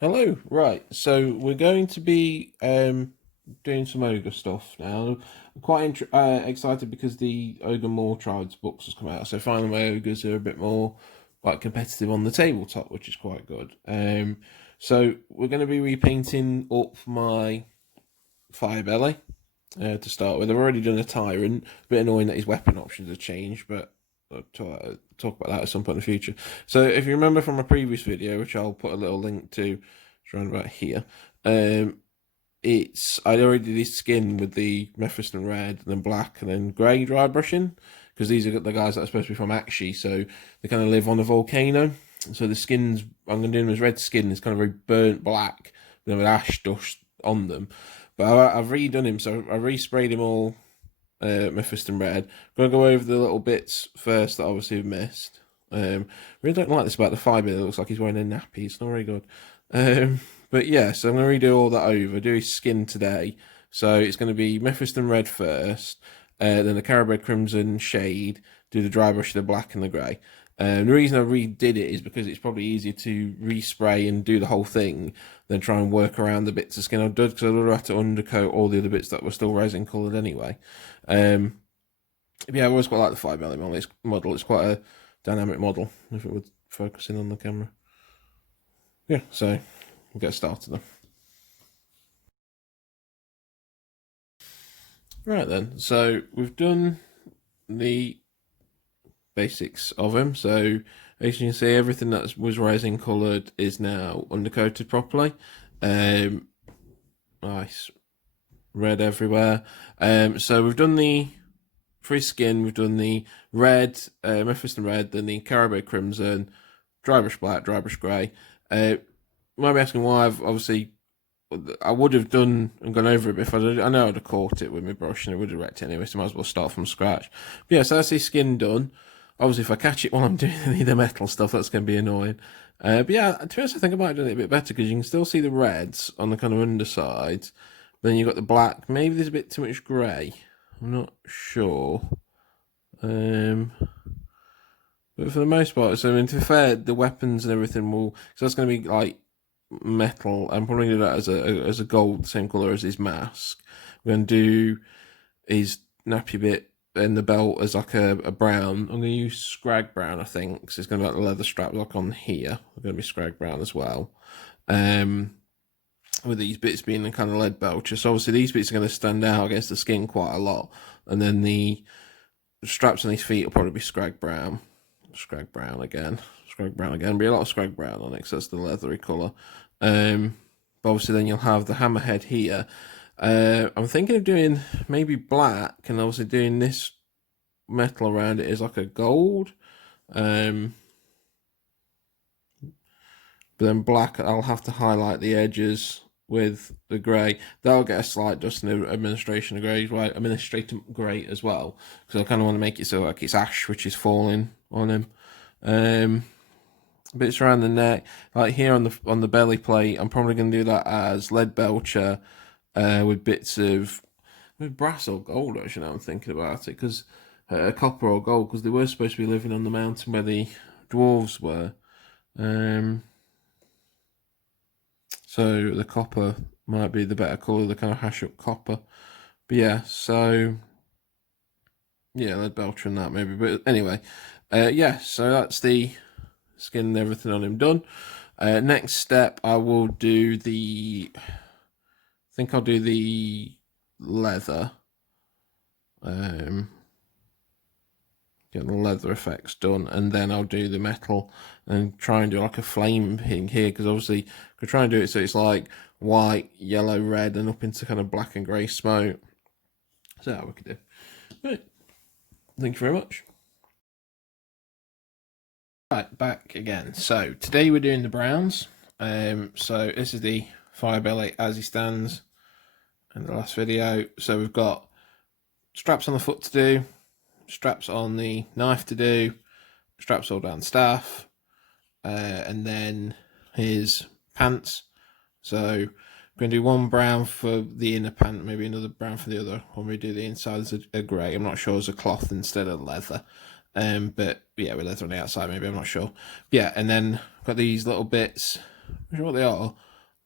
Hello, right. So we're going to be doing some ogre stuff now. I'm quite excited because the Ogre More Tribes books has come out. So finally, my ogres are a bit more like competitive on the tabletop, which is quite good. So we're going to be repainting up my Firebelly to start with. I've already done a Tyrant. A bit annoying that his weapon options have changed, but I'll talk about that at some point in the future. So if you remember from a previous video, which I'll put a little link to, it's around about here. I already did his skin with the Mephiston Red, and then Black, and then Grey dry brushing, because these are the guys that are supposed to be from Aqshy, so they kind of live on a volcano. So the skins I'm going to do them as red skin. It's kind of very burnt black, with ash dust on them. But I've redone him, so I resprayed him all Mephiston Red. I'm going to go over the little bits first that obviously we've missed. Really don't like this about the fibre. It looks like he's wearing a nappy. It's not very good. But yeah, so I'm going to redo all that over, do his skin today. So it's going to be Mephiston Red first, then the Carroburg Crimson shade, do the dry brush of the black and the grey. The reason I redid it is because it's probably easier to respray and do the whole thing than try and work around the bits of skin I've done, because I would have had to undercoat all the other bits that were still resin coloured anyway. Yeah, I always quite like the Firebelly model. It's quite a dynamic model, if it would focus in on the camera. Yeah, so we'll get started then. Right then, so we've done the basics of him. So as you can see, everything that was resin coloured is now undercoated properly. Nice red everywhere. So we've done the for his skin, we've done the red, Mephiston Red, then the Carroburg Crimson, dry brush black, dry brush grey. You might be asking why I would have done and gone over it if I know I'd have caught it with my brush and it would have wrecked it anyway, so I might as well start from scratch. But yeah, so that's his skin done. Obviously, if I catch it while I'm doing any of the metal stuff, that's going to be annoying. But yeah, to be honest, I think I might have done it a bit better because you can still see the reds on the kind of underside. Then you've got the black. Maybe there's a bit too much grey. I'm not sure. But for the most part, so I mean, to be fair, the weapons and everything will. So that's going to be like metal. I'm probably going to do that as a gold, the same color as his mask. We're going to do his nappy bit and the belt as like a brown. I'm going to use Skrag Brown, I think, because it's going to be like the leather strap like on here. We're going to be Skrag Brown as well. With these bits being the kind of Leadbelcher. So obviously these bits are going to stand out against the skin quite a lot. And then the straps on his feet will probably be Skrag Brown. Skrag Brown again. Skrag Brown again. Be a lot of Skrag Brown on it because that's the leathery colour. But obviously then you'll have the hammerhead here. I'm thinking of doing maybe black and obviously doing this metal around it is like a gold. But then black, I'll have to highlight the edges with the grey. That'll get a slight dust in the Administratum Grey, right? Administratum Grey as well, because I kind of want to make it so like it's ash which is falling on him. Bits around the neck, like here on the belly plate, I'm probably going to do that as Leadbelcher, with bits of brass or gold. Actually, now I'm thinking about it, because copper or gold, because they were supposed to be living on the mountain where the dwarves were. So the copper might be the better colour, the kind of Hashut Copper. But yeah, so yeah, Leadbelcher and that maybe. But anyway, yeah, so that's the skin and everything on him done. Next step, I will do the. I think I'll do the leather. Get the leather effects done, and then I'll do the metal and try and do like a flame thing here, because obviously I could try and do it so it's like white, yellow, red, and up into kind of black and grey smoke. So that we could do. Right. Thank you very much. Right, back again. So today we're doing the browns. So this is the Firebelly as he stands in the last video. So we've got straps on the foot to do, straps on the knife to do, straps all down staff, and then his pants. So I'm going to do one brown for the inner pant, maybe another brown for the other. When we do the inside as a grey, I'm not sure, as a cloth instead of leather. But yeah, with leather on the outside, maybe, I'm not sure. Yeah, and then I've got these little bits, I'm not sure what they are.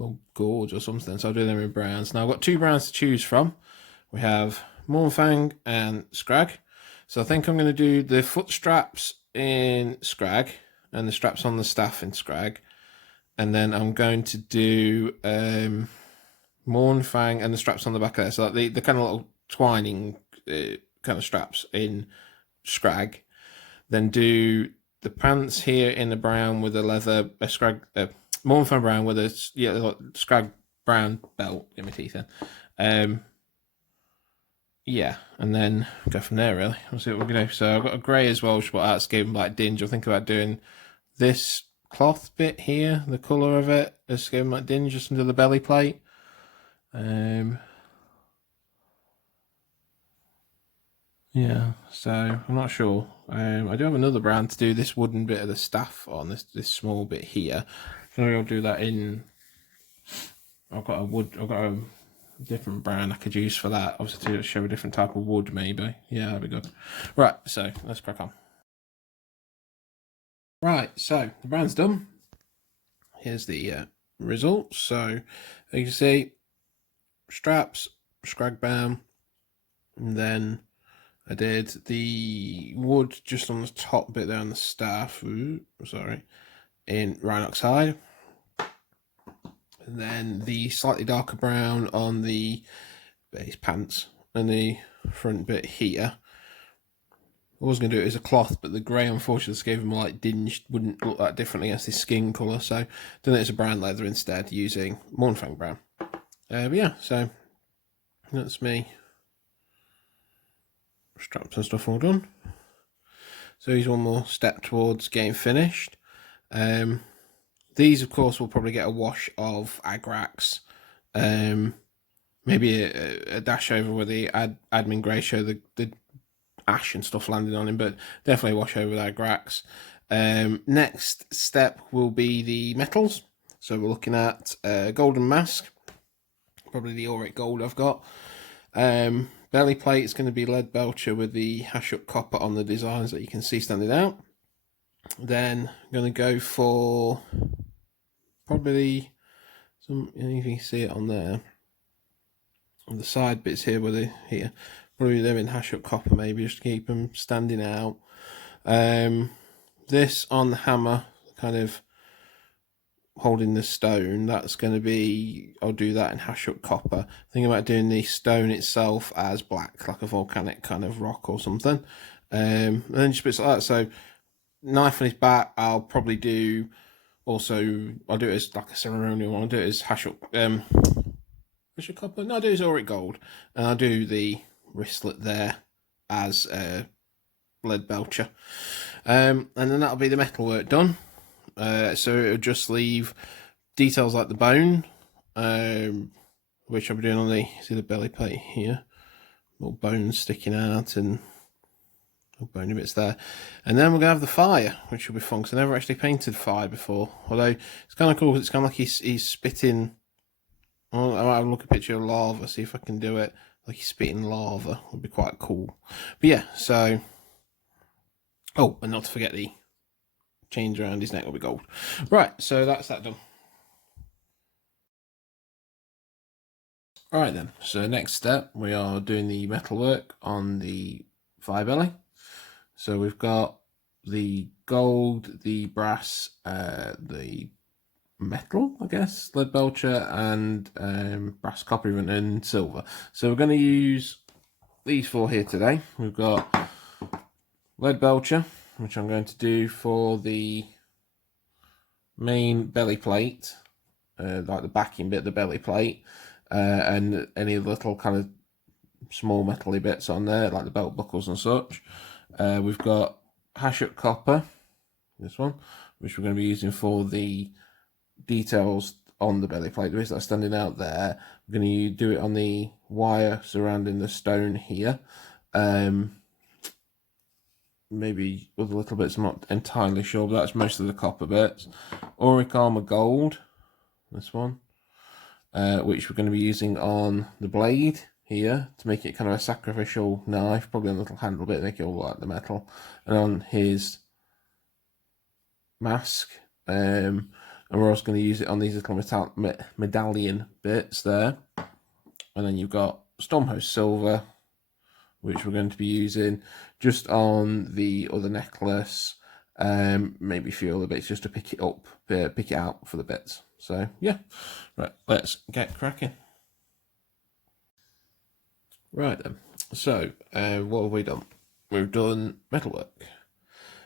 or gorge or something. So I'll do them in browns. Now I've got 2 browns to choose from. We have Mournfang and Skrag. So I think I'm going to do the foot straps in Skrag and the straps on the staff in Skrag. And then I'm going to do Mournfang and the straps on the back of there. So like the kind of little twining kind of straps in Skrag. Then do the pants here in the brown with a leather, Mournfang brown with a Skrag Brown belt. Get my teeth in. Yeah, and then go from there, really. We'll see what we're going to do. So I've got a grey as well, which that's given black dinge. I'll think about doing this cloth bit here, the colour of it, as given black dinge just under the belly plate. Yeah, so I'm not sure. I do have another brown to do this wooden bit of the staff on, this small bit here. So I'll do that in... I've got a different brown I could use for that. Obviously to show a different type of wood, maybe. Yeah, that'd be good. Right, so let's crack on. Right, so the brown's done. Here's the results. So you can see straps, Skrag Brown, and then I did the wood just on the top bit there on the staff. Ooh, sorry, in Rhinox hide. And then the slightly darker brown on the base pants and the front bit here. I was going to do it as a cloth, but the grey unfortunately just gave him a light dinge, wouldn't look that differently against his skin colour, so done it as a brown leather instead using Mournfang brown. But yeah, so that's me. Straps and stuff all done. So here's one more step towards getting finished. These, of course, will probably get a wash of Agrax. Maybe a dash over where the Admin Grey show the ash and stuff landing on him, but definitely a wash over with Agrax. Next step will be the metals. So we're looking at Golden Mask, probably the Auric Gold I've got. Belly plate is going to be Leadbelcher with the Hashut Copper on the designs that you can see standing out. Then I'm going to go for probably some, you can see it on there, on the side bits here where they here, probably them in Hashut Copper maybe, just to keep them standing out. This on the hammer, kind of holding the stone, that's going to be, I'll do that in Hashut Copper. Thinking about doing the stone itself as black, like a volcanic kind of rock or something. And then just bits like that. So knife on his back, I'll probably do also, I'll do it as like a ceremonial one. I'll do it as Hashut Copper. No, I'll do it as Auric Gold. And I'll do the wristlet there as Leadbelcher. And then that'll be the metalwork done. So it'll just leave details like the bone, which I'll be doing on the belly plate here. Little bones sticking out and bony bits there. And then we're going to have the fire, which will be fun, because I never actually painted fire before. Although it's kind of cool, because it's kind of like he's spitting. Well, I might have a look at a picture of lava, see if I can do it like he's spitting lava. Would be quite cool. But yeah, so. Oh, and not to forget the chains around his neck will be gold. Right, so that's that done. Alright then, so next step, we are doing the metalwork on the Firebelly. So we've got the gold, the brass, the metal, I guess, Leadbelcher, and brass, copper, and silver. So we're going to use these 4 here today. We've got Leadbelcher, which I'm going to do for the main belly plate, like the backing bit of the belly plate, and any little kind of small metally bits on there, like the belt buckles and such. We've got Hashut Copper, this one, which we're going to be using for the details on the belly plate. The reason that's standing out there, we're going to do it on the wire surrounding the stone here. Maybe other little bits, I'm not entirely sure, but that's most of the copper bits. Auric Armour Gold, this one, which we're going to be using on the blade here to make it kind of a sacrificial knife, probably on a little handle bit, make it all like the metal, and on his mask. And and we're also going to use it on these little medallion bits there. And then you've got Stormhost Silver, which we're going to be using just on the other necklace, maybe a few other bits just to pick it up, pick it out for the bits. So yeah, right, let's get cracking. Right then, so what have we done? We've done metalwork.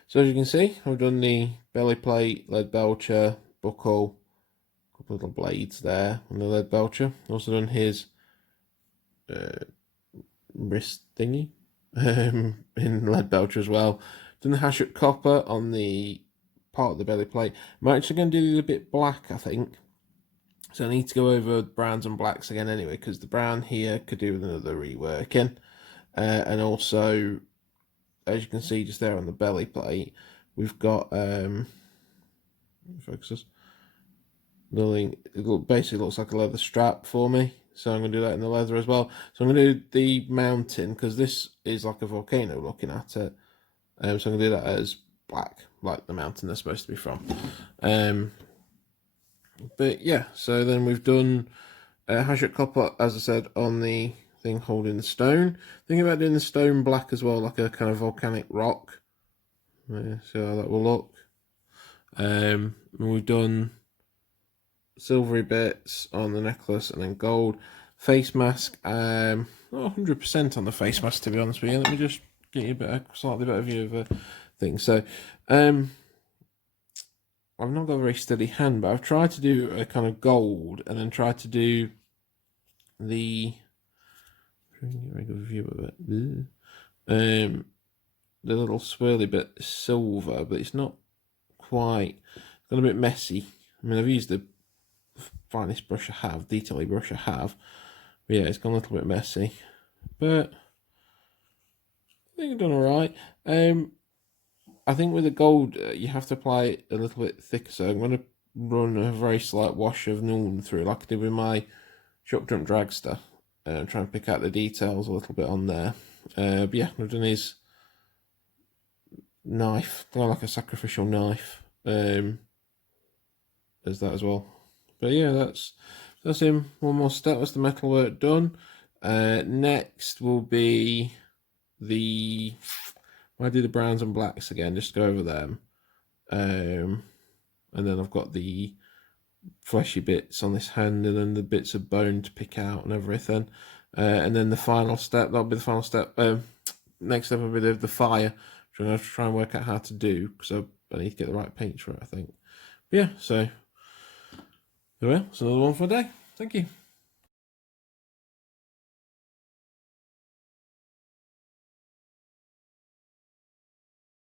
So as you can see, I've done the belly plate, Leadbelcher, buckle, a couple of little blades there on the Leadbelcher. Also done his wrist thingy in Leadbelcher as well. Done the Hashut Copper on the part of the belly plate. I'm actually going to do the bit black, I think. So I need to go over browns and blacks again anyway, because the brown here could do with another reworking. And also, as you can see just there on the belly plate, we've got focuses. It basically looks like a leather strap for me, so I'm going to do that in the leather as well. So I'm going to do the mountain, because this is like a volcano looking at it. So I'm going to do that as black, like the mountain they're supposed to be from. But yeah, so then we've done Hashut Copper, as I said, on the thing holding the stone. Thinking about doing the stone black as well, like a kind of volcanic rock. Yeah, see how that will look. And we've done silvery bits on the necklace and then gold. Face mask, not 100% on the face mask, to be honest with you. Let me just get you a slightly better view of the thing. So, I've not got a very steady hand, but I've tried to do a kind of gold and then tried to do the regular view of it. The little swirly bit silver, but it's not quite. It's gone a bit messy. I mean, I've used the finest brush I have, detail brush I have. But yeah, it's gone a little bit messy, but I think I've done alright. I think with the gold, you have to apply it a little bit thicker, so I'm going to run a very slight wash of Nuln through, like I did with my Shock Jump Dragster, and try and pick out the details a little bit on there. But yeah, I've done his knife, kind of like a sacrificial knife, as that as well. But yeah, that's him. One more step, that's the metalwork done. Next will be I do the browns and blacks again, just go over them. And then I've got the fleshy bits on this hand and then the bits of bone to pick out and everything. And then the final step, that'll be the final step. Next step will be the fire, which I'm going to try and work out how to do, because I need to get the right paint for it, I think. But yeah, so there we are. It's another one for a day. Thank you.